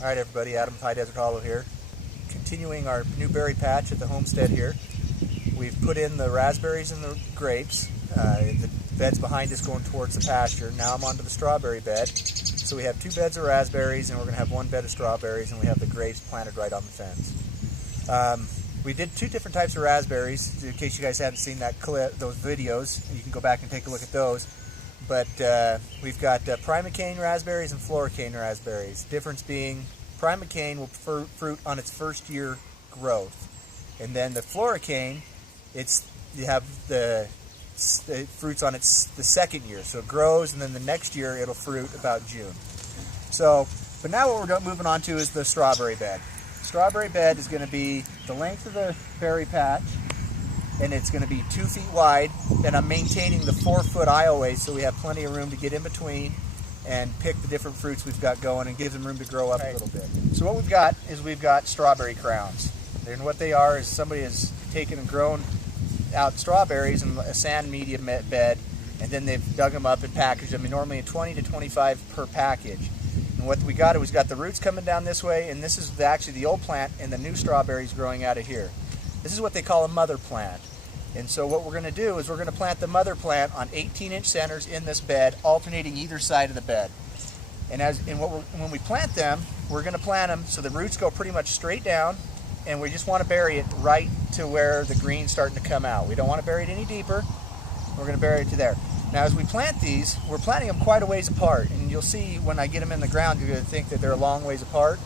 Alright everybody, Adam with High Desert Hollow here. Continuing our new berry patch at the homestead here. We've put in the raspberries and the grapes. The bed's behind us going towards the pasture. Now I'm onto the strawberry bed. So we have 2 beds of raspberries and we're going to have 1 bed of strawberries, and we have the grapes planted right on the fence. We did 2 different types of raspberries. In case you guys haven't seen that clip, those videos, you can go back and take a look at those. But we've got primocane raspberries and floricane raspberries. Difference being, primocane will fruit on its first year growth, and then the floricane, you have it fruits on the second year. So it grows, and then the next year it'll fruit about June. So, but now what we're moving on to is the strawberry bed. Strawberry bed is going to be the length of the berry patch, and it's going to be 2 feet wide, and I'm maintaining the 4-foot aisleways so we have plenty of room to get in between and pick the different fruits we've got going and give them room to grow up a little bit. So what we've got is we've got strawberry crowns. And what they are is somebody has taken and grown out strawberries in a sand medium bed, and then they've dug them up and packaged them, normally 20 to 25 per package. And what we got is we've got the roots coming down this way, and this is actually the old plant, and the new strawberries growing out of here. This is what they call a mother plant. And so what we're going to do is we're going to plant the mother plant on 18-inch centers in this bed, alternating either side of the bed. And when we plant them, we're going to plant them so the roots go pretty much straight down, and we just want to bury it right to where the green's starting to come out. We don't want to bury it any deeper. We're going to bury it to there. Now as we plant these, we're planting them quite a ways apart, and you'll see when I get them in the ground, you're going to think that they're a long ways apart.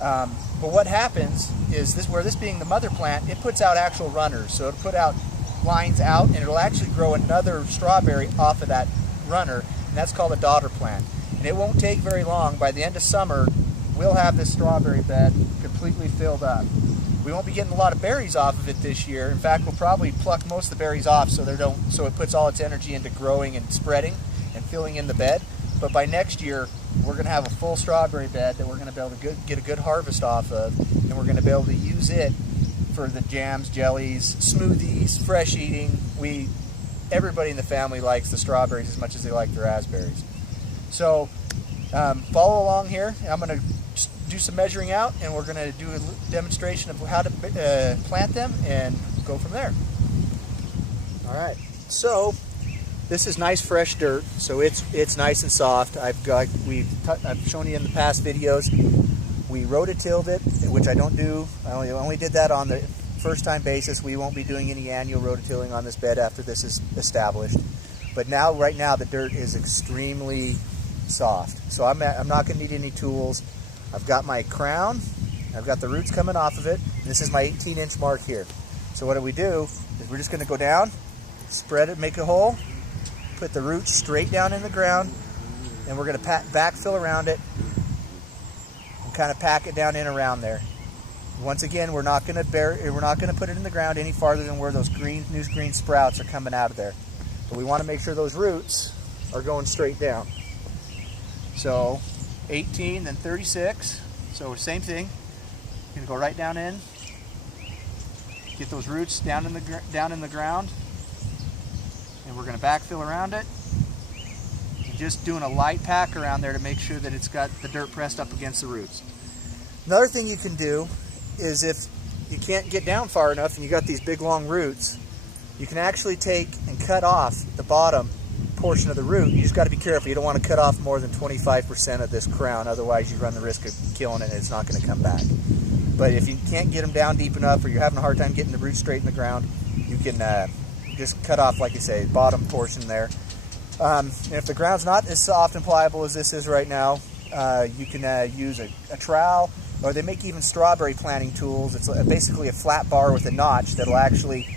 But what happens is where this being the mother plant, it puts out actual runners. So it'll put out lines out, and it'll actually grow another strawberry off of that runner, and that's called a daughter plant. And it won't take very long. By the end of summer, we'll have this strawberry bed completely filled up. We won't be getting a lot of berries off of it this year. In fact, we'll probably pluck most of the berries off so it puts all its energy into growing and spreading and filling in the bed. But by next year, we're going to have a full strawberry bed that we're going to be able to get a good harvest off of, and we're going to be able to use it for the jams, jellies, smoothies, fresh eating. Everybody in the family likes the strawberries as much as they like the raspberries. So follow along here. I'm going to do some measuring out, and we're going to do a demonstration of how to plant them and go from there. All right. So this is nice fresh dirt, so it's nice and soft. I've shown you in the past videos. We rototilled it, which I don't do. I only did that on the first time basis. We won't be doing any annual rototilling on this bed after this is established. But right now the dirt is extremely soft, so I'm not going to need any tools. I've got my crown. I've got the roots coming off of it. This is my 18-inch mark here. So what we do is we're just going to go down, spread it, make a hole, put the roots straight down in the ground, and we're going to backfill around it and kind of pack it down in around there. Once again, we're not going to put it in the ground any farther than where those new green sprouts are coming out of there. But we want to make sure those roots are going straight down. So 18, then 36. So same thing. You're going to go right down in, get those roots down in the ground, and we're going to backfill around it. And just doing a light pack around there to make sure that it's got the dirt pressed up against the roots. Another thing you can do is if you can't get down far enough and you got these big long roots, you can actually take and cut off the bottom portion of the root. You just got to be careful. You don't want to cut off more than 25% of this crown, otherwise you run the risk of killing it and it's not going to come back. But if you can't get them down deep enough, or you're having a hard time getting the roots straight in the ground, you can just cut off, like you say, bottom portion there. And if the ground's not as soft and pliable as this is right now, you can use a trowel, or they make even strawberry planting tools. It's basically a flat bar with a notch that'll actually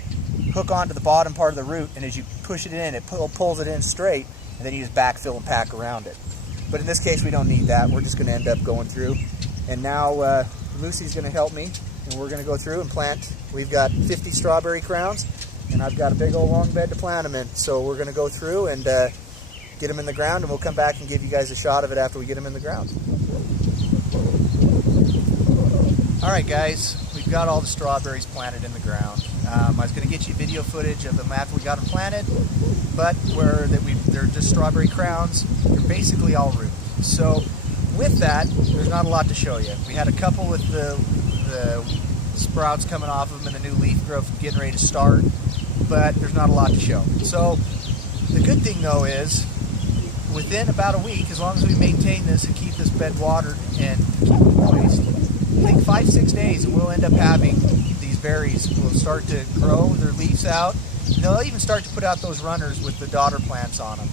hook onto the bottom part of the root, and as you push it in, it pulls it in straight, and then you just backfill and pack around it. But in this case, we don't need that. We're just going to end up going through. And now Lucy's going to help me, and we're going to go through and plant. We've got 50 strawberry crowns, and I've got a big old long bed to plant them in. So we're going to go through and get them in the ground, and we'll come back and give you guys a shot of it after we get them in the ground. All right, guys, we've got all the strawberries planted in the ground. I was going to get you video footage of them after we got them planted, but they're just strawberry crowns. They're basically all root. So with that, there's not a lot to show you. We had a couple with the sprouts coming off of them and the new leaf growth getting ready to start, but there's not a lot to show. So the good thing though is, within about a week, as long as we maintain this and keep this bed watered and keep it moist, I think 5-6 days and we'll end up having these berries will start to grow their leaves out. And they'll even start to put out those runners with the daughter plants on them.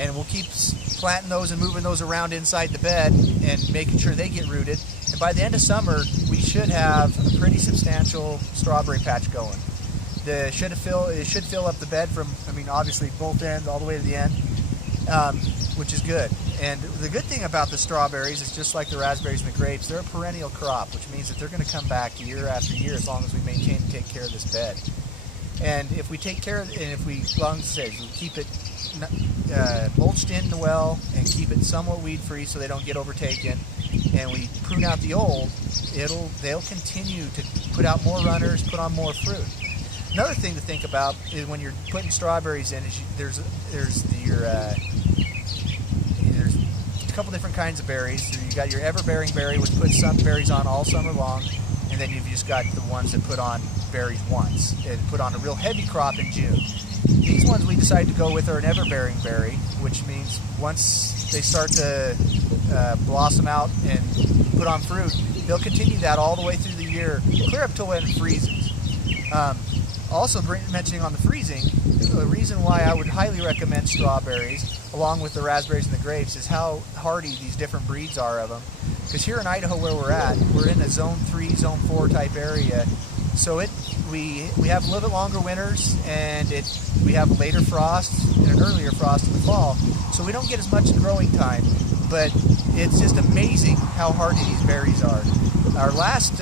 And we'll keep planting those and moving those around inside the bed and making sure they get rooted. And by the end of summer, we should have a pretty substantial strawberry patch going. It should fill up the bed from, I mean, obviously both ends all the way to the end, which is good. And the good thing about the strawberries is, just like the raspberries and the grapes, they're a perennial crop, which means that they're going to come back year after year as long as we maintain and take care of this bed. And if we take care of it, and if we, long as it says, we keep it mulched in well and keep it somewhat weed free so they don't get overtaken, and we prune out the old, they'll continue to put out more runners, put on more fruit. Another thing to think about is when you're putting strawberries in, is there's a couple different kinds of berries. So you got your ever-bearing berry, which puts some berries on all summer long, and then you've just got the ones that put on berries once and put on a real heavy crop in June. These ones we decided to go with are an ever-bearing berry, which means once they start to blossom out and put on fruit, they'll continue that all the way through the year, clear up till when it freezes. Also, mentioning on the freezing, the reason why I would highly recommend strawberries, along with the raspberries and the grapes, is how hardy these different breeds are of them. Because here in Idaho, where we're at, we're in a zone 3, zone 4 type area, so we have a little bit longer winters, and we have later frosts and an earlier frost in the fall, so we don't get as much growing time. But it's just amazing how hardy these berries are. Our last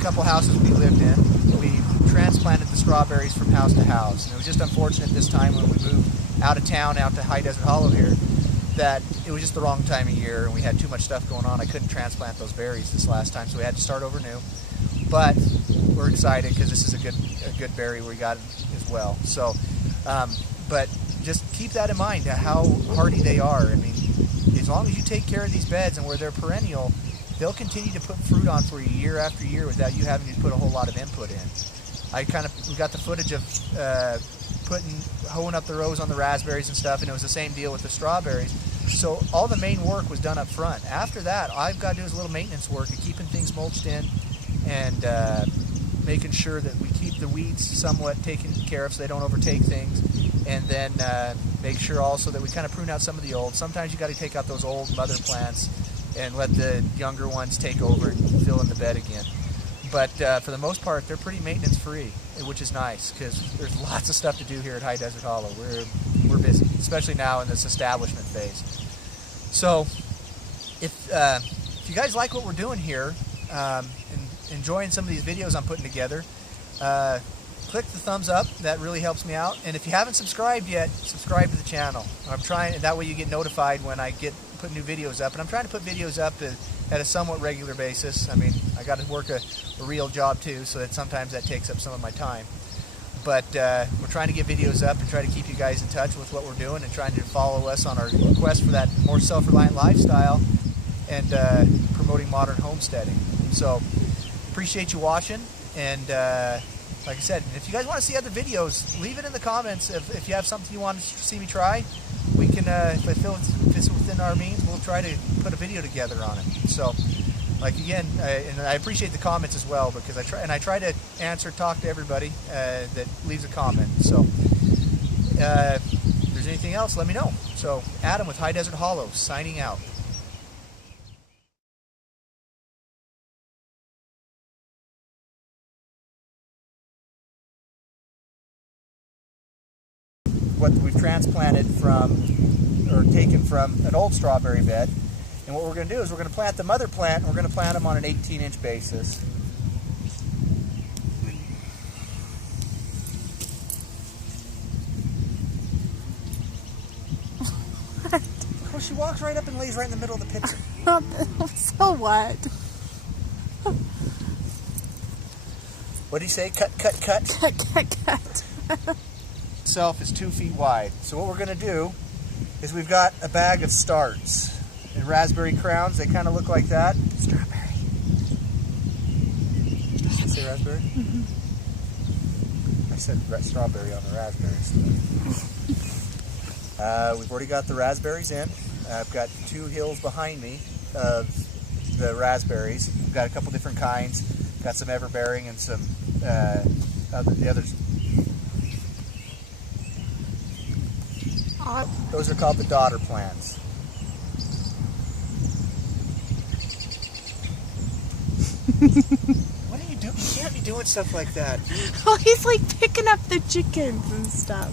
couple houses we lived in, we transplanted the strawberries from house to house, and it was just unfortunate this time when we moved out of town, out to High Desert Hollow here, that it was just the wrong time of year and we had too much stuff going on. I couldn't transplant those berries this last time, so we had to start over new. But we're excited because this is a good berry we got as well. So, but just keep that in mind, how hardy they are. I mean, as long as you take care of these beds and where they're perennial, they'll continue to put fruit on for you year after year without you having to put a whole lot of input in. We got the footage of hoeing up the rows on the raspberries and stuff, and it was the same deal with the strawberries. So all the main work was done up front. After that, all I've got to do is a little maintenance work of keeping things mulched in and making sure that we keep the weeds somewhat taken care of so they don't overtake things, and then make sure also that we kind of prune out some of the old. Sometimes you got to take out those old mother plants and let the younger ones take over and fill in the bed again. But for the most part, they're pretty maintenance free, which is nice because there's lots of stuff to do here at High Desert Hollow. We're busy, especially now in this establishment phase. So if you guys like what we're doing here and enjoying some of these videos I'm putting together, click the thumbs up. That really helps me out. And if you haven't subscribed yet, subscribe to the channel. I'm trying, and that way you get notified when I put new videos up. And I'm trying to put videos up at a somewhat regular basis. I mean, I got to work a real job too, so that sometimes that takes up some of my time. But we're trying to get videos up and try to keep you guys in touch with what we're doing and trying to follow us on our quest for that more self-reliant lifestyle and promoting modern homesteading. So appreciate you watching, and like I said, if you guys want to see other videos, leave it in the comments. If you have something you want to see me try, we can, if it's within our means, we'll try to put a video together on it. So, like again, and I appreciate the comments as well, because I try to talk to everybody that leaves a comment. So, if there's anything else, let me know. So, Adam with High Desert Hollow, signing out. What we've transplanted from, or taken from, an old strawberry bed. And what we're going to do is we're going to plant the mother plant, and we're going to plant them on an 18-inch basis. What? Well, she walks right up and lays right in the middle of the picture. So what? What do you say? Cut, cut, cut? Cut, cut, cut. Itself is 2 feet wide. So what we're going to do is we've got a bag of starts. and raspberry crowns. They kind of look like that. Strawberry. Did you say raspberry? Mm-hmm. I said strawberry on the raspberries. We've already got the raspberries in. I've got 2 hills behind me of the raspberries. We've got a couple different kinds. Got some everbearing and some the others. Those are called the daughter plants. What are you doing? You can't be doing stuff like that. Oh, he's like picking up the chickens and stuff.